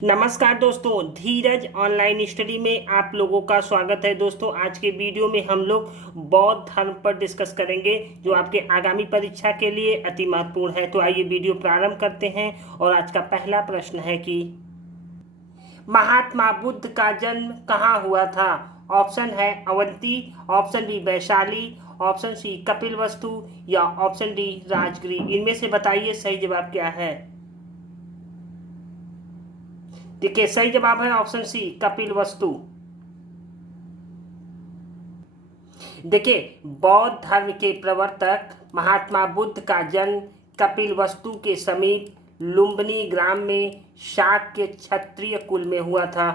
नमस्कार दोस्तों, धीरज online study में आप लोगों का स्वागत है। दोस्तों, आज के वीडियो में हम लोग बौद्ध धर्म पर डिस्कस करेंगे, जो आपके आगामी परीक्षा के लिए अति महत्वपूर्ण है। तो आइए वीडियो प्रारंभ करते हैं। और आज का पहला प्रश्न है कि महात्मा बुद्ध का जन्म कहाँ हुआ था। ऑप्शन है Avanti, option B Vaishali, option C Kapilavastu या ऑप्शन डी राजगिरी। इनमें से बताइए सही जवाब क्या है। देखिए, सही जवाब है ऑप्शन सी कपिलवस्तु। देखिए, बौद्ध धर्म के प्रवर्तक महात्मा बुद्ध का जन्म कपिलवस्तु के समीप लुम्बिनी ग्राम में शाक्य क्षत्रिय कुल में हुआ था।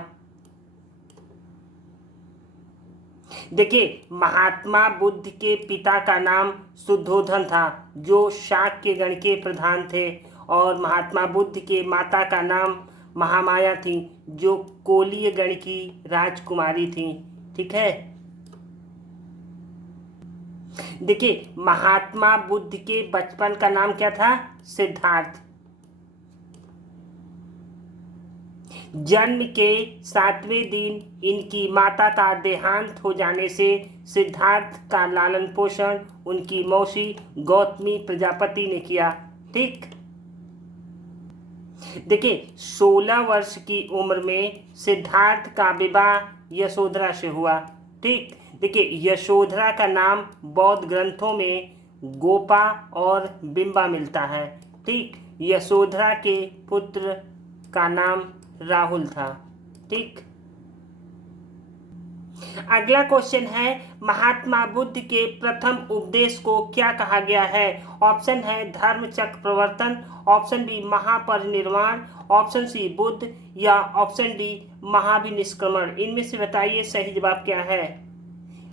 देखिए, महात्मा बुद्ध के पिता का नाम शुद्धोधन था, जो शाक्य गण के प्रधान थे, और महात्मा बुद्ध के माता का नाम महामाया थी, जो कोलीय गण की राजकुमारी थी। ठीक है। देखिए, महात्मा बुद्ध के बचपन का नाम क्या था। सिद्धार्थ। जन्म के 7वें दिन इनकी माता का देहांत हो जाने से सिद्धार्थ का लालन पोषण उनकी मौसी गौतमी प्रजापति ने किया। ठीक। देखिए, 16 वर्ष की उम्र में सिद्धार्थ का विवाह यशोधरा से हुआ। ठीक। देखिए, यशोधरा का नाम बौद्ध ग्रंथों में गोपा और बिंबा मिलता है। ठीक। यशोधरा के पुत्र का नाम राहुल था। ठीक। अगला क्वेश्चन है, महात्मा बुद्ध के प्रथम उपदेश को क्या कहा गया है। ऑप्शन है धर्म चक्र प्रवर्तन, ऑप्शन बी महापरिनिर्वाण, ऑप्शन सी बुद्ध या ऑप्शन डी महाभिनिष्क्रमण। इनमें से बताइए सही जवाब क्या है।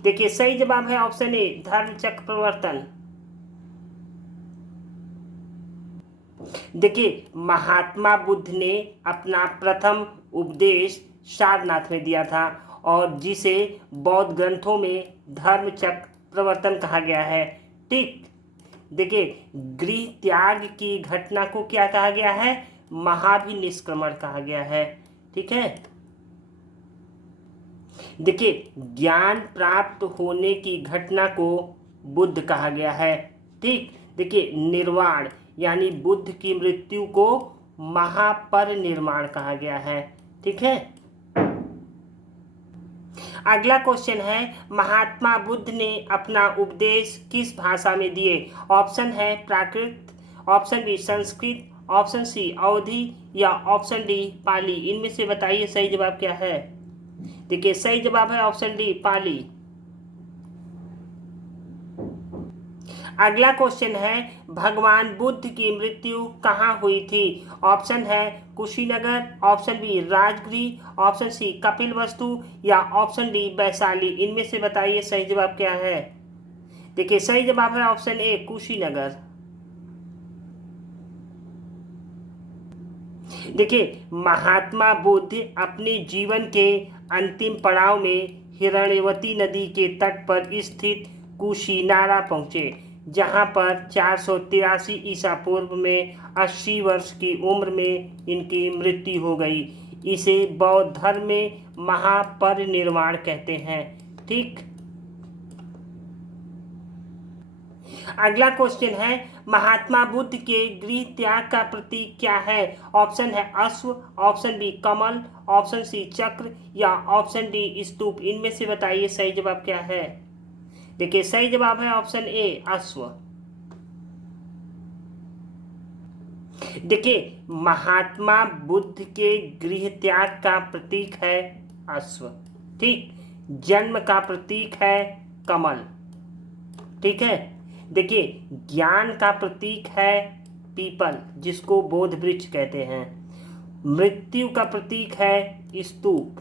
देखिए, सही जवाब है ऑप्शन ए धर्म चक्र प्रवर्तन। देखिए, महात्मा बुद्ध ने अपना प्रथम उपदेश सारनाथ में दिया था, और जिसे बौद्ध ग्रंथों में धर्म चक्र प्रवर्तन कहा गया है। ठीक। देखिए, गृह त्याग की घटना को क्या कहा गया है। महाभिनिष्क्रमण कहा गया है। ठीक है। देखिए, ज्ञान प्राप्त होने की घटना को बुद्ध कहा गया है। ठीक। देखिए, निर्वाण यानी बुद्ध की मृत्यु को महापरिनिर्वाण कहा गया है। ठीक है। अगला क्वेश्चन है, महात्मा बुद्ध ने अपना उपदेश किस भाषा में दिए। ऑप्शन है Prakrit, option B Sanskrit, option C Awadhi या ऑप्शन डी पाली। इनमें से बताइए सही जवाब क्या है। देखिए, सही जवाब है ऑप्शन डी पाली। अगला क्वेश्चन है, भगवान बुद्ध की मृत्यु कहाँ हुई थी। ऑप्शन है Kushinagar, option B Rajagriha, option C Kapilavastu या ऑप्शन डी वैशाली। इनमें से बताइए सही जवाब क्या है। देखिए, सही जवाब है ऑप्शन ए कुशीनगर। देखिए, महात्मा बुद्ध अपने जीवन के अंतिम पड़ाव में हिरण्यवती नदी के तट पर स्थित कुशीनारा पहुँचे, जहाँ पर 483 ईसा पूर्व में 80 वर्ष की उम्र में इनकी मृत्यु हो गई। इसे बौद्ध धर्म में महापरिनिर्वाण कहते हैं। ठीक। अगला क्वेश्चन है, महात्मा बुद्ध के गृह त्याग का प्रतीक क्या है। ऑप्शन है अश्व, ऑप्शन बी कमल, ऑप्शन सी चक्र या ऑप्शन डी स्तूप। इनमें से बताइए सही जवाब क्या है। देखिए, सही जवाब है ऑप्शन ए अश्व। देखिए, महात्मा बुद्ध के गृह त्याग का प्रतीक है अश्व। ठीक। जन्म का प्रतीक है कमल। ठीक है। देखिए, ज्ञान का प्रतीक है पीपल, जिसको बोध वृक्ष कहते हैं। मृत्यु का प्रतीक है स्तूप,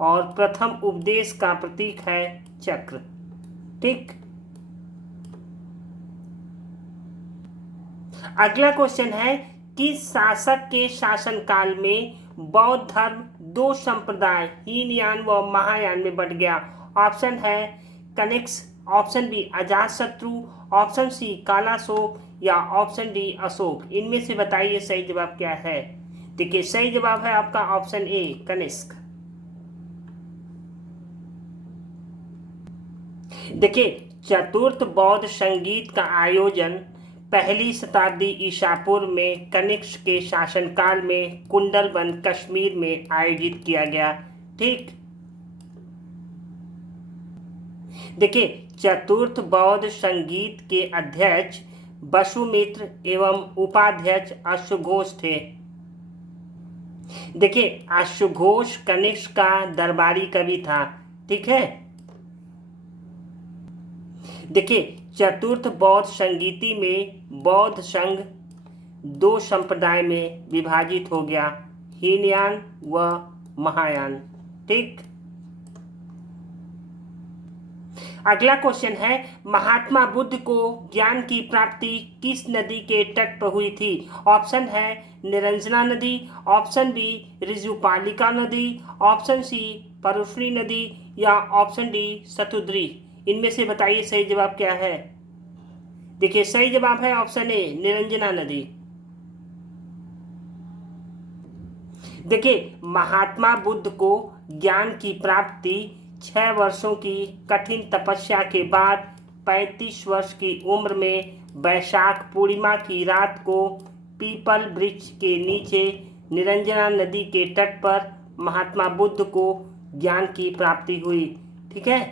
और प्रथम उपदेश का प्रतीक है चक्र। ठीक। अगला क्वेश्चन है, किस शासक के शासनकाल में बौद्ध धर्म 2 संप्रदाय हीनयान व महायान में बंट गया। ऑप्शन है Kanishka, option B Ajatashatru, option C Kalashoka या ऑप्शन डी अशोक। इनमें से बताइए सही जवाब क्या है। देखिए सही जवाब है आपका ऑप्शन ए कनिष्क। देखिए चतुर्थ बौद्ध संगीत का आयोजन पहली शताब्दी ईसा पूर्व में कनिष्क के शासनकाल में कुंडलवन कश्मीर में आयोजित किया गया। ठीक, देखिए चतुर्थ बौद्ध संगीत के अध्यक्ष वसुमित्र एवं उपाध्यक्ष अश्वघोष थे। देखिए अश्वघोष कनिष्क का दरबारी कवि था। ठीक है, देखिए चतुर्थ बौद्ध संगीति में बौद्ध संघ दो संप्रदाय में विभाजित हो गया, हीनयान व महायान। ठीक, अगला क्वेश्चन है महात्मा बुद्ध को ज्ञान की प्राप्ति किस नदी के तट पर हुई थी? ऑप्शन है निरंजना नदी, ऑप्शन बी ऋजुपालिका नदी, ऑप्शन सी परुष्णी नदी या ऑप्शन डी सतुद्री। इनमें से बताइए सही जवाब क्या है। देखिए सही जवाब है ऑप्शन ए निरंजना नदी। देखिए महात्मा बुद्ध को ज्ञान की प्राप्ति 6 वर्षों की कठिन तपस्या के बाद 35 वर्ष की उम्र में वैशाख पूर्णिमा की रात को पीपल वृक्ष के नीचे निरंजना नदी के तट पर महात्मा बुद्ध को ज्ञान की प्राप्ति हुई। ठीक है,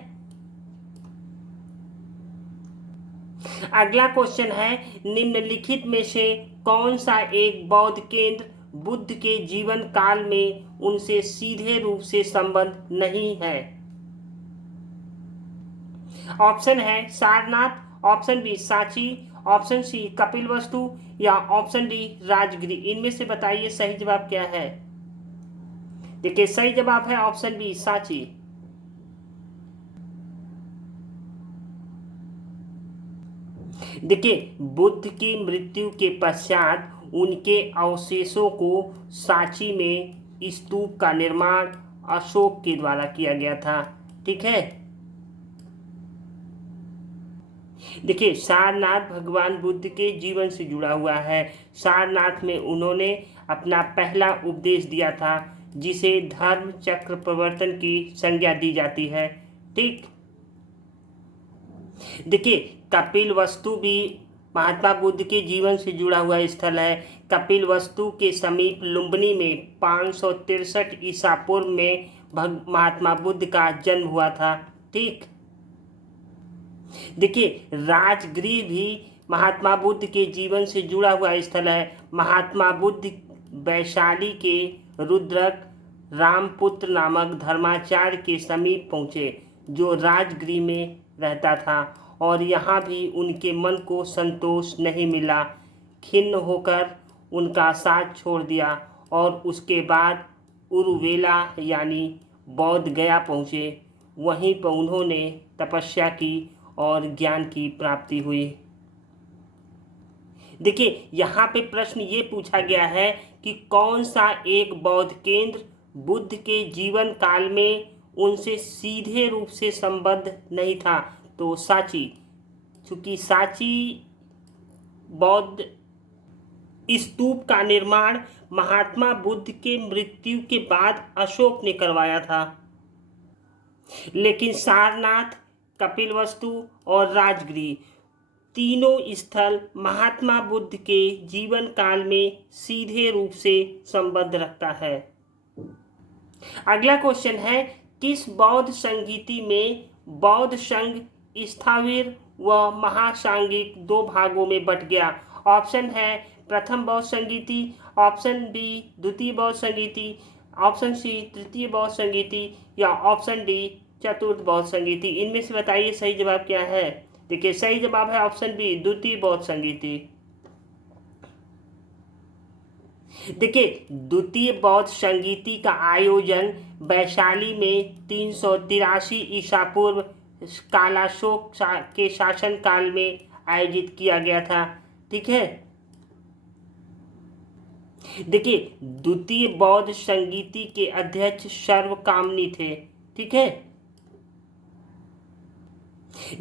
अगला क्वेश्चन है निम्नलिखित में से कौन सा एक बौद्ध केंद्र बुद्ध के जीवन काल में उनसे सीधे रूप से संबंध नहीं है? ऑप्शन है Sarnath, option B Sanchi, option C Kapilavastu या ऑप्शन डी राजगिरी। इनमें से बताइए सही जवाब क्या है। देखिए सही जवाब है ऑप्शन बी सांची। देखिए बुद्ध की मृत्यु के पश्चात उनके अवशेषों को सांची में स्तूप का निर्माण अशोक के द्वारा किया गया था। ठीक है, देखिए सारनाथ भगवान बुद्ध के जीवन से जुड़ा हुआ है। सारनाथ में उन्होंने अपना पहला उपदेश दिया था जिसे धर्म चक्र प्रवर्तन की संज्ञा दी जाती है। ठीक, देखिए कपिल वस्तु भी महात्मा बुद्ध के जीवन से जुड़ा हुआ स्थल है। कपिल वस्तु के समीप लुम्बिनी में 563 ईसा पूर्व में महात्मा बुद्ध का जन्म हुआ था। ठीक, देखिए राजगृह भी महात्मा बुद्ध के जीवन से जुड़ा हुआ स्थल है। महात्मा बुद्ध वैशाली के रुद्रक रामपुत्र नामक धर्माचार्य के समीप पहुँचे जो राजगृह में रहता था और यहाँ भी उनके मन को संतोष नहीं मिला। खिन्न होकर उनका साथ छोड़ दिया और उसके बाद उरुवेला यानी बौद्ध गया पहुँचे। वहीं पर उन्होंने तपस्या की और ज्ञान की प्राप्ति हुई। देखिए यहाँ पे प्रश्न ये पूछा गया है कि कौन सा एक बौद्ध केंद्र बुद्ध के जीवन काल में उनसे सीधे रूप से संबद्ध नहीं था? तो सांची, चूंकि सांची बौद्ध स्तूप का निर्माण महात्मा बुद्ध के मृत्यु के बाद अशोक ने करवाया था, लेकिन सारनाथ, कपिलवस्तु और राजगृह तीनों स्थल महात्मा बुद्ध के जीवन काल में सीधे रूप से संबद्ध रखता है। अगला क्वेश्चन है किस बौद्ध संगीति में बौद्ध संघ स्थाविर व महासांगिक 2 भागों में बट गया? ऑप्शन है प्रथम बौद्ध संगीति, ऑप्शन बी द्वितीय बौद्ध संगीति, ऑप्शन सी तृतीय बौद्ध संगीति या ऑप्शन डी चतुर्थ बौद्ध संगीति। इनमें से बताइए सही जवाब क्या है। देखिए सही जवाब है ऑप्शन बी द्वितीय बौद्ध संगीति। देखिए द्वितीय बौद्ध संगीति का आयोजन वैशाली में 383 ईसा पूर्व कालाशोक के शासन काल में आयोजित किया गया था। ठीक है, देखिए द्वितीय बौद्ध संगीति के अध्यक्ष सर्वकामनी थे। ठीक है,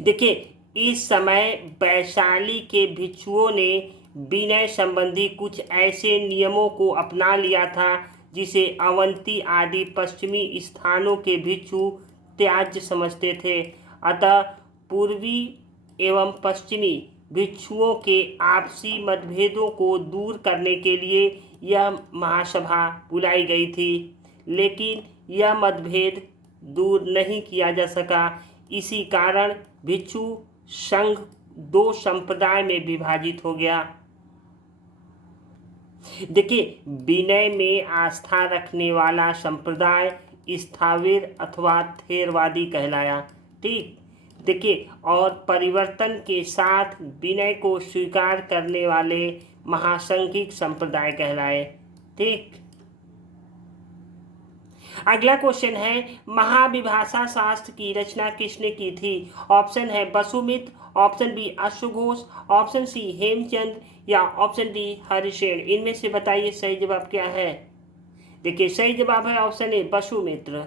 देखिए इस समय वैशाली के भिक्षुओं ने विनय संबंधी कुछ ऐसे नियमों को अपना लिया था जिसे अवंती आदि पश्चिमी स्थानों के भिक्षु त्याज्य समझते थे। अतः पूर्वी एवं पश्चिमी भिक्षुओं के आपसी मतभेदों को दूर करने के लिए यह महासभा बुलाई गई थी, लेकिन यह मतभेद दूर नहीं किया जा सका। इसी कारण भिक्षु संघ दो संप्रदाय में विभाजित हो गया। देखिए, विनय में आस्था रखने वाला संप्रदाय स्थाविर अथवा थेरवादी कहलाया। ठीक, देखिए, और परिवर्तन के साथ विनय को स्वीकार करने वाले महासंघिक संप्रदाय कहलाए। ठीक, अगला क्वेश्चन है, महाविभाषा शास्त्र की रचना किसने की थी? ऑप्शन है वसुमित्र, ऑप्शन बी अश्वघोष, ऑप्शन सी हेमचंद या ऑप्शन डी हरिसेन। इनमें से बताइए सही जवाब क्या है। देखिए, सही जवाब है ऑप्शन ए वसुमित्र।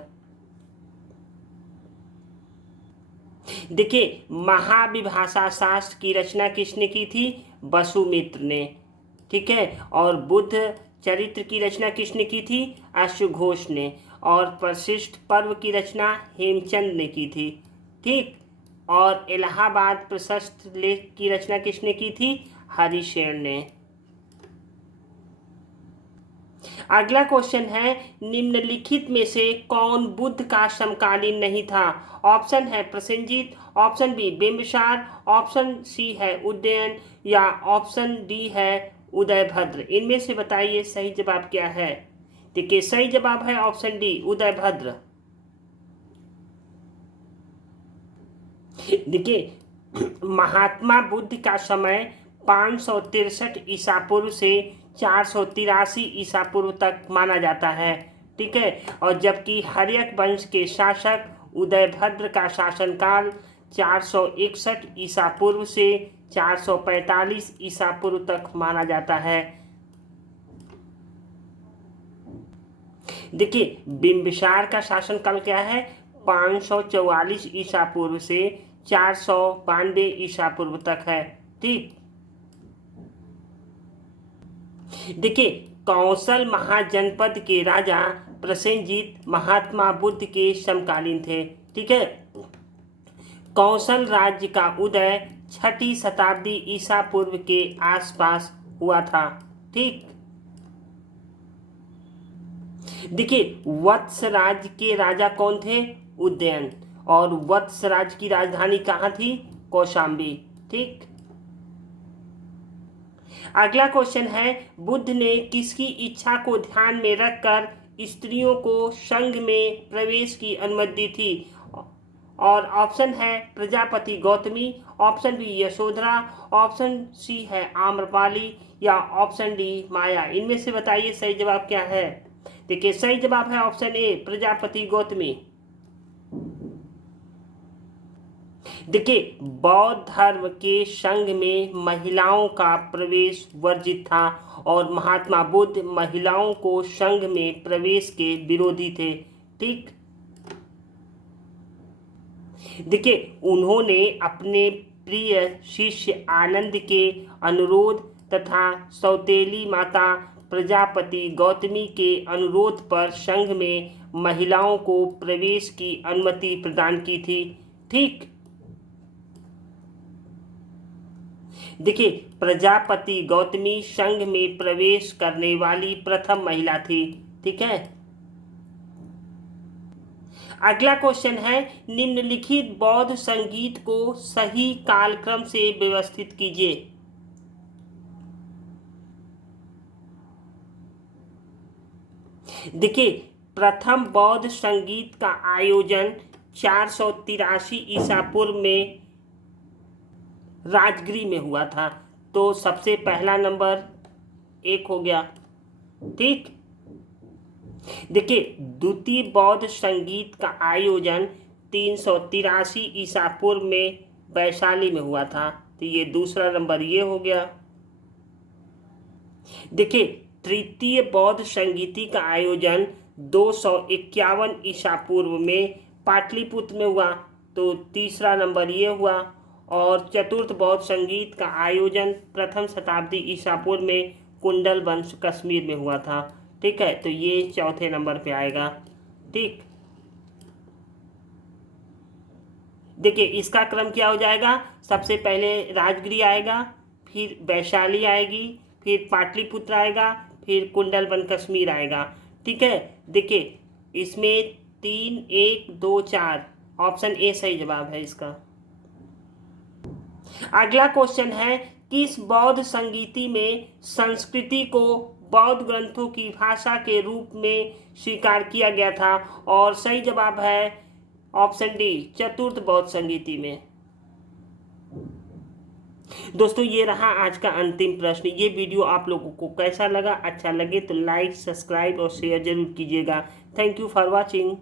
देखिए, महाविभाषा शास्त्र की रचना किसने की थी? वसुमित्र ने। ठीक है, और बुद्ध चरित्र की रचना किसने की थी? अश्वघोष ने। और प्रशिष्ट पर्व की रचना हेमचंद ने की थी। ठीक, और इलाहाबाद प्रशस्त लेख की रचना किसने की थी? हरिसेन ने। अगला क्वेश्चन है, निम्नलिखित में से कौन बुद्ध का समकालीन नहीं था? ऑप्शन है Prasenjit, option B Bimbisara, option C है उदयन या ऑप्शन डी है उदयभद्र। इनमें से बताइए सही जवाब क्या है। देखिए, सही जवाब है ऑप्शन डी उदयभद्र। देखिए, महात्मा बुद्ध का समय 563 ईसा पूर्व से 483 ईसा पूर्व तक माना जाता है। ठीक है, और जबकि हर्यक वंश के शासक उदयभद्र का शासनकाल 461 ईसा पूर्व से 445 ईसा पूर्व तक माना जाता है। देखिए, बिंबिसार का शासनकाल क्या है? 544 ईसा पूर्व से 492 ईसा पूर्व तक है। ठीक, देखिए, कौशल महाजनपद के राजा प्रसेनजीत महात्मा बुद्ध के समकालीन थे। ठीक है, कौशल राज्य का उदय 6ठी शताब्दी ईसा पूर्व के आसपास हुआ था। ठीक, देखिए, वत्स राज्य के राजा कौन थे? उदयन। और वत्स राज्य की राजधानी कहाँ थी? कौशाम्बी। ठीक, अगला क्वेश्चन है, बुद्ध ने किसकी इच्छा को ध्यान में रखकर स्त्रियों को संघ में प्रवेश की अनुमति दी थी? और ऑप्शन है Prajapati Gautami, option B Yashodhara, option C है आम्रपाली या ऑप्शन डी माया। इनमें से बताइए सही जवाब क्या है। देखिए, सही जवाब है ऑप्शन ए प्रजापति गौतमी। देखिए, बौद्ध धर्म के संघ में महिलाओं का प्रवेश वर्जित था और महात्मा बुद्ध महिलाओं को संघ में प्रवेश के विरोधी थे। ठीक, देखिए, उन्होंने अपने प्रिय शिष्य आनंद के अनुरोध तथा सौतेली माता प्रजापति गौतमी के अनुरोध पर संघ में महिलाओं को प्रवेश की अनुमति प्रदान की थी। ठीक, देखिए, प्रजापति गौतमी संघ में प्रवेश करने वाली प्रथम महिला थी। ठीक है, अगला क्वेश्चन है, निम्नलिखित बौद्ध संगीत को सही कालक्रम से व्यवस्थित कीजिए। देखिए, प्रथम बौद्ध संगीत का आयोजन 483 ईसा पूर्व में राजगिरी में हुआ था। तो सबसे पहला नंबर 1 हो गया। ठीक, देखिए, द्वितीय बौद्ध संगीत का आयोजन 383 ईसा पूर्व में वैशाली में हुआ था। तो ये दूसरा नंबर ये हो गया। देखिए, तृतीय बौद्ध संगीति का आयोजन 251 ईसा पूर्व में पाटलिपुत्र में हुआ। तो तीसरा नंबर ये हुआ। और चतुर्थ बौद्ध संगीत का आयोजन प्रथम शताब्दी ईसा पूर्व में कुंडल वंश कश्मीर में हुआ था। ठीक है, तो ये चौथे नंबर पे आएगा। ठीक, देखिए इसका क्रम क्या हो जाएगा, सबसे पहले राजगिरी आएगा, फिर वैशाली आएगी, फिर पाटलिपुत्र आएगा, फिर कुंडल वन कश्मीर आएगा। ठीक है, देखिए इसमें 3, 1, 2, 4 ऑप्शन ए सही जवाब है इसका। अगला क्वेश्चन है, किस बौद्ध संगीति में संस्कृति को बौद्ध ग्रंथों की भाषा के रूप में स्वीकार किया गया था? और सही जवाब है ऑप्शन डी, चतुर्थ बौद्ध संगीति में। दोस्तों ये रहा आज का अंतिम प्रश्न। ये वीडियो आप लोगों को कैसा लगा? अच्छा लगे तो लाइक, सब्सक्राइब और शेयर जरूर कीजिएगा। Thank you for watching.